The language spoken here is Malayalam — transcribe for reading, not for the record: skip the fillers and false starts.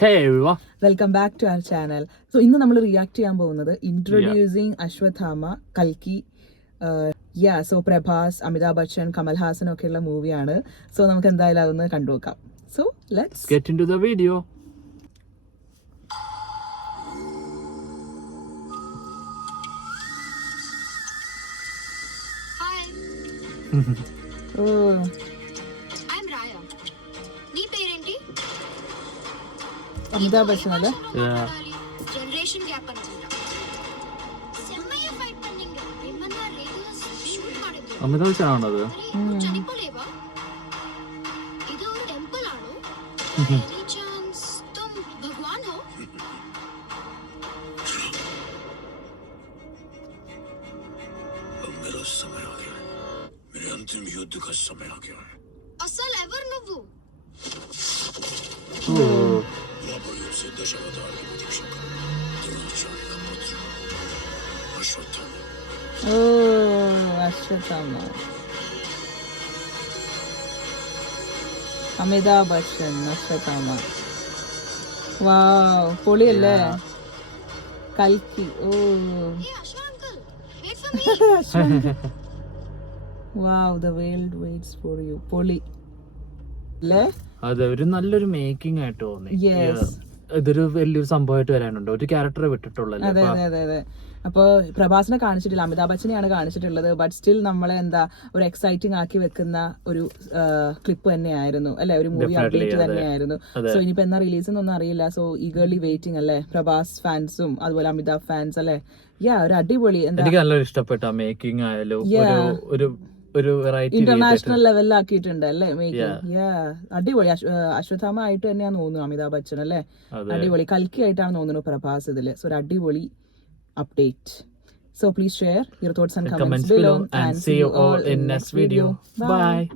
Hey everyone. Welcome back to our channel. So ഇന്ന് നമ്മൾ റിയാക്ട് ചെയ്യാൻ പോകുന്നത് ഇൻട്രൊഡ്യൂസിങ് അശ്വത്ഥാമ കൽക്കി. സോ പ്രഭാസ്, അമിതാഭ് ബച്ചൻ, കമൽ ഹാസൻ ഒക്കെയുള്ള മൂവിയാണ്. സോ നമുക്ക് എന്തായാലും അതൊന്ന് കണ്ടുനോക്കാം. So let's get into the video. Hi. Oh. I'm Raya. Nee parenti? Amitabh Bachchan അല്ലേ? Generation gap anukunta. Semmaya fight panninga. Emmanna regulars shoot madidru. Amitabh Bachchan ആണോ അത്? Chanipoleva. Idu temple aanu. Any chance tum bhagwan ho? अब मेरा समय आ गया है. मेरे अंतिम युद्ध का समय आ गया है. Asal ever nuvvu. महाभारत से दशावतार की प्रतीक्षा कर द्रोणाचार्य का पुत्र अश्वत्थामा. അശ്വത്ഥാമ. അമിതാഭ് ബച്ചൻ അശ്വത്ഥാമ. വാവ്, പൊളിയല്ലേ? കൽക്കി. Hey Ashwa uncle, wait for me. Wow, the world waits for you. പൊളി അല്ലേ? അതെ, ഒരു നല്ലൊരു മേക്കിംഗ് ആയിട്ട് തോന്നി. Yes. ഇതൊരു വലിയൊരു സംഭവമായിട്ട് വരാനുണ്ട്. ഒരു ക്യാരക്ടറെ വിട്ടിട്ടുള്ളല്ലേ. അതെ അതെ അതെ അതെ. അപ്പോൾ പ്രഭാസിനെ കാണിച്ചിട്ടില്ല, അമിതാഭ് ബച്ചനെയാണ് കാണിച്ചിട്ടുള്ളത്. ബട്ട് സ്റ്റിൽ നമ്മളെ ഒരു എക്സൈറ്റിംഗ് ആക്കി വെക്കുന്ന ഒരു ക്ലിപ്പ് തന്നെയായിരുന്നു അല്ലെ, ഒരു മൂവി അപ്ഡേറ്റ് തന്നെയായിരുന്നു. സോ ഇനിയിപ്പോ എന്നാ റിലീസ് എന്നൊന്നും അറിയില്ല. സോ ഈഗർലി വെയിറ്റിംഗ് അല്ലേ, പ്രഭാസ് ഫാൻസും അതുപോലെ അമിതാഭ് ഫാൻസ് അല്ലേ. ഒരു അടിപൊളി, എനിക്ക് നല്ലൊരു ഇഷ്ടപ്പെട്ട മേക്കിംഗ് ആയാലും ഒരു വെറൈറ്റി ഇന്റർനാഷണൽ ലെവലിലാക്കിയിട്ടുണ്ട് അല്ലേ മേക്കിംഗ്. അടിപൊളി. അശ്വത്ഥാമ ആയിട്ട് തന്നെയാന്ന് തോന്നുന്നു അമിതാഭ് ബച്ചൻ അല്ലേ. അടിപൊളി. കൽക്കി ആയിട്ടാണ് തോന്നുന്നു പ്രഭാസ് ഇതില്. സോ ഒരു അടിപൊളി update. So please share your thoughts and comments below and see you all in next video. Bye.